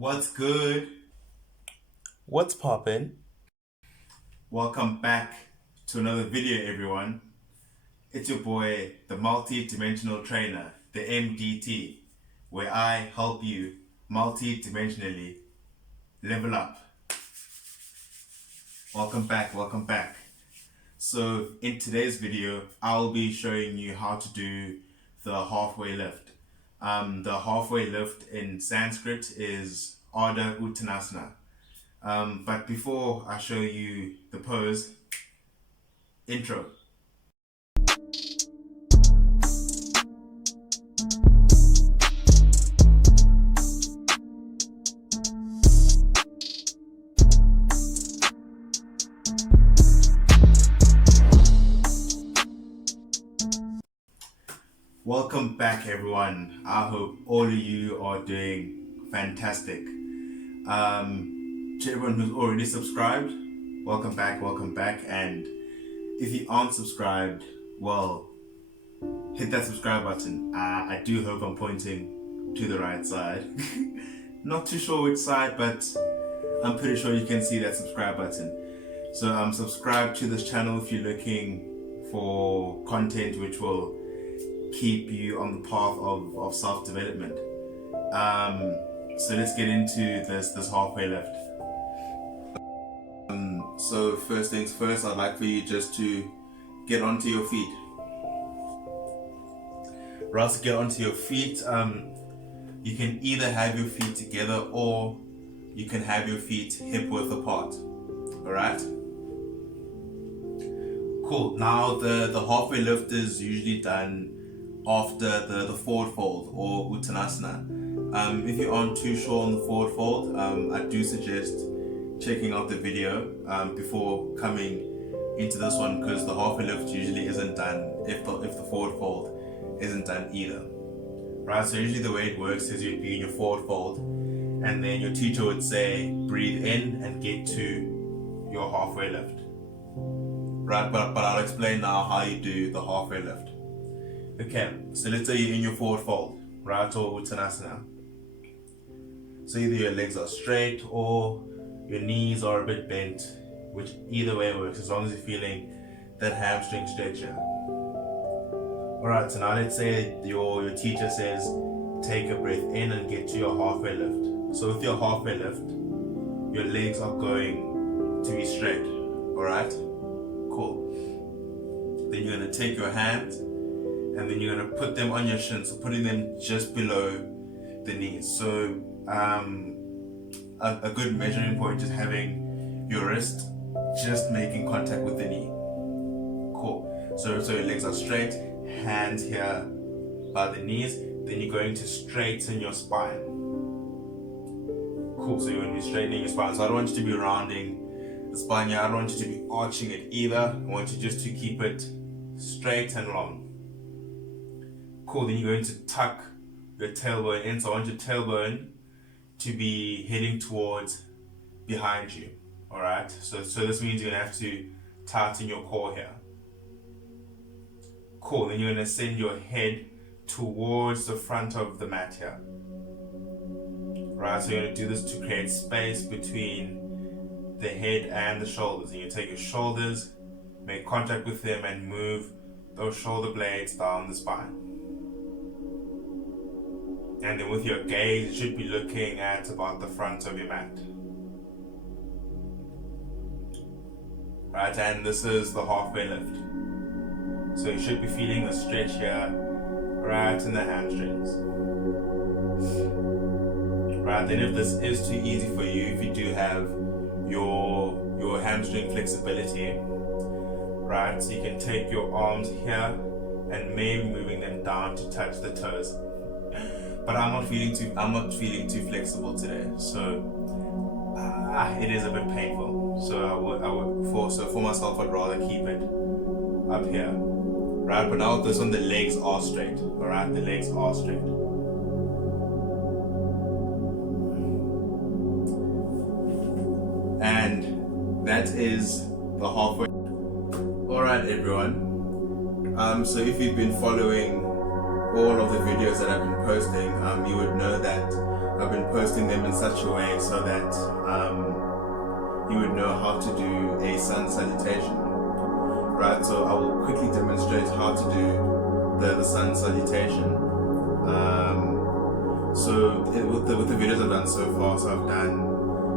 What's good? What's poppin'? Welcome back to another video, everyone. It's your boy, the Multidimensional Trainer, the MDT, where I help you multi-dimensionally level up. Welcome back. So in today's video, I'll be showing you how to do the halfway lift. The halfway lift in Sanskrit is Ardha Uttanasana. But before I show you the pose, intro. Welcome back, everyone. I hope all of you are doing fantastic. To everyone who's already subscribed, welcome back. And if you aren't subscribed, well, hit that subscribe button. I do hope I'm pointing to the right side. Not too sure which side, but I'm pretty sure you can see that subscribe button. So subscribe to this channel if you're looking for content which will keep you on the path of self-development. So let's get into this halfway lift. So first things first, I'd like for you just to get onto your feet. Right, to get onto your feet, you can either have your feet together or you can have your feet hip width apart. Alright? Cool. Now the halfway lift is usually done after the forward fold or Uttanasana. If you aren't too sure on the forward fold, I do suggest checking out the video before coming into this one, because the halfway lift usually isn't done if the forward fold isn't done either. Right, so usually the way it works is you'd be in your forward fold and then your teacher would say breathe in and get to your halfway lift. Right, but I'll explain now how you do the halfway lift. Okay, so let's say you're in your forward fold, right, or Uttanasana. So either your legs are straight or your knees are a bit bent, which either way works as long as you're feeling that hamstring stretch here. Alright, so now let's say your teacher says take a breath in and get to your halfway lift. So with your halfway lift, your legs are going to be straight. Alright? Cool. Then you're going to take your hands and then you're going to put them on your shins, so putting them just below the knees. So a good measuring point is having your wrist just making contact with the knee. Cool. So your legs are straight, hands here by the knees, then you're going to straighten your spine. Cool. So you're going to be straightening your spine. So I don't want you to be rounding the spine here. I don't want you to be arching it either. I want you just to keep it straight and long. Cool. Then you're going to tuck your tailbone in. So I want your tailbone to be heading towards behind you. Alright, so this means you're gonna have to tighten your core here. Cool, then you're gonna send your head towards the front of the mat here. Right, so you're gonna do this to create space between the head and the shoulders. And you take your shoulders, make contact with them, and move those shoulder blades down the spine. And then with your gaze, you should be looking at about the front of your mat. Right, and this is the halfway lift. So you should be feeling the stretch here, right in the hamstrings. Right, then if this is too easy for you, if you do have your hamstring flexibility, right, so you can take your arms here and maybe moving them down to touch the toes. But I'm not feeling too flexible today, so it is a bit painful. So for myself, I'd rather keep it up here, right? But now with this one, the legs are straight. All right, the legs are straight. And that is the halfway. All right, everyone. So if you've been following all of the videos that I've been posting, you would know that I've been posting them in such a way so that you would know how to do a sun salutation. Right, so I will quickly demonstrate how to do the sun salutation. With the videos I've done so far, so I've done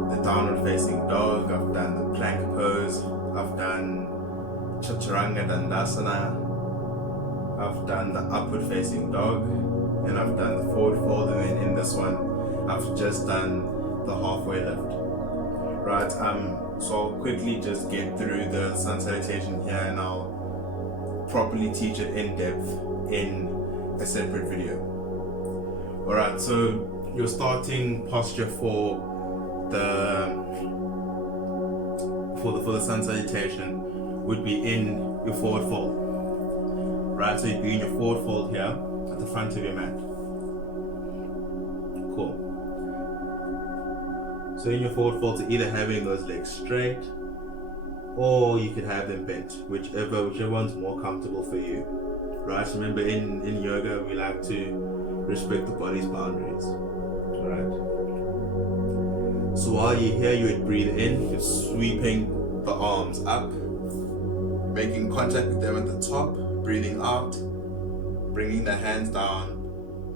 the downward facing dog, I've done the plank pose, I've done Chaturanga Dandasana, I've done the upward facing dog, and I've done the forward fold, and then in this one I've just done the halfway lift. Right, so I'll quickly just get through the sun salutation here, and I'll properly teach it in depth in a separate video. Alright, so your starting posture for the sun salutation would be in your forward fold. Right, so you'd be in your forward fold here at the front of your mat. Cool. So in your forward fold, so either having those legs straight, or you could have them bent, whichever one's more comfortable for you. Right, remember in yoga we like to respect the body's boundaries. Right. So while you're here, you would breathe in, you're sweeping the arms up, making contact with them at the top, breathing out, bringing the hands down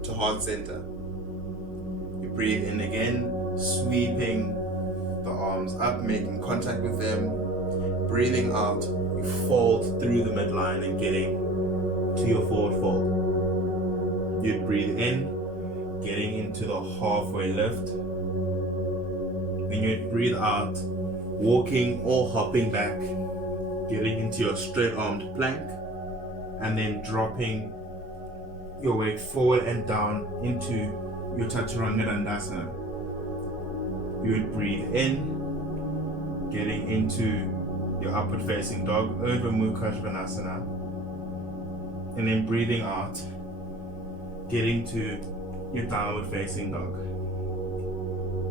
to heart center. You breathe in again, sweeping the arms up, making contact with them, breathing out, you fold through the midline and getting to your forward fold. You'd breathe in, getting into the halfway lift. Then you'd breathe out, walking or hopping back, getting into your straight armed plank, and then dropping your weight forward and down into your Chaturanga Dandasana. You would breathe in, getting into your upward facing dog, over Mukha Svanasana, and then breathing out, getting to your downward facing dog.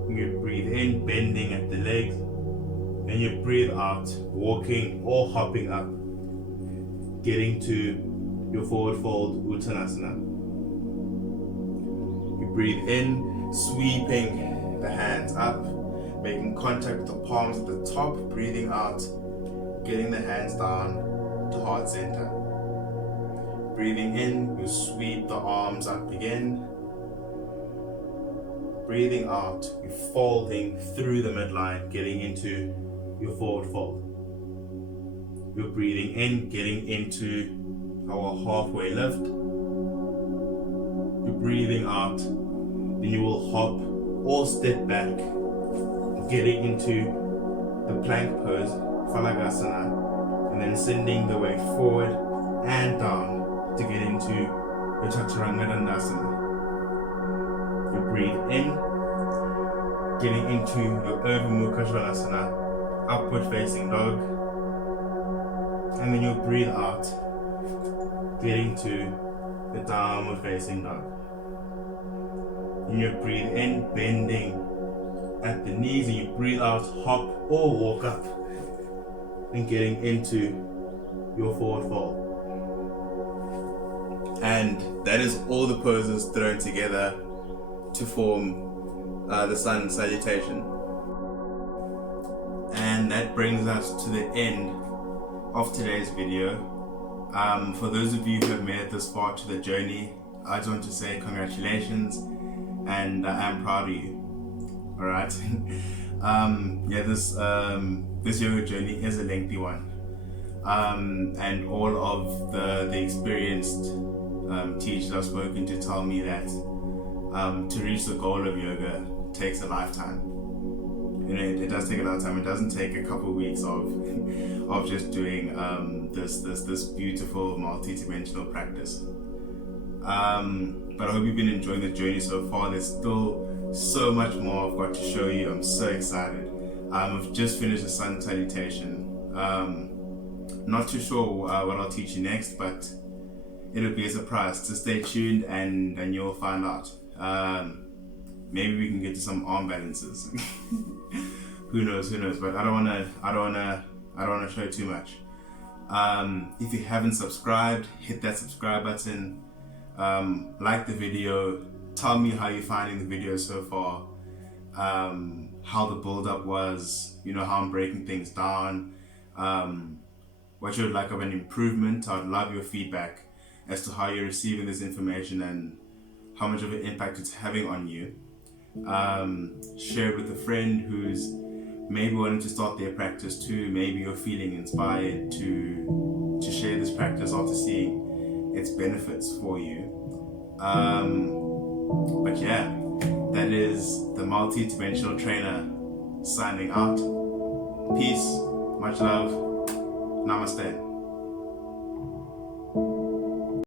You breathe in, bending at the legs, and you breathe out, walking or hopping up, getting to your forward fold Uttanasana. You breathe in, sweeping the hands up, making contact with the palms at the top, breathing out, getting the hands down to heart center. Breathing in, you sweep the arms up again. Breathing out, you're folding through the midline, getting into your forward fold. You're breathing in, getting into our halfway lift. You're breathing out, then you will hop or step back, getting into the plank pose, Phalakasana, and then sending the weight forward and down to get into your Chaturanga Dandasana. You breathe in, getting into your Ardha Mukha Svanasana, upward facing dog, and then you breathe out, getting to the downward facing dog. And you breathe in, bending at the knees, and you breathe out, hop or walk up, and getting into your forward fold. And that is all the poses thrown together to form the sun salutation. And that brings us to the end of today's video. For those of you who have made it this far to the journey, I just want to say congratulations, and I am proud of you. Alright. This yoga journey is a lengthy one. And all of the experienced teachers I've spoken to tell me that to reach the goal of yoga takes a lifetime. You know, it does take a lifetime. It doesn't take a couple of weeks of just doing this beautiful multi-dimensional practice. But I hope you've been enjoying the journey so far. There's still so much more I've got to show you. I'm so excited. I've just finished the sun salutation. Not too sure what I'll teach you next, but it'll be a surprise. So stay tuned and you'll find out. Maybe we can get to some arm balances. Who knows? But I don't wanna show too much. If you haven't subscribed, hit that subscribe button. Like the video, tell me how you're finding the video so far, how the build-up was, how I'm breaking things down, what you would like of an improvement. I'd love your feedback as to how you're receiving this information and how much of an impact it's having on you. Share it with a friend who's maybe wanting to start their practice too. Maybe you're feeling inspired to share this practice after seeing its benefits for you. But yeah, that is the Multidimensional Trainer signing out. Peace, much love, namaste.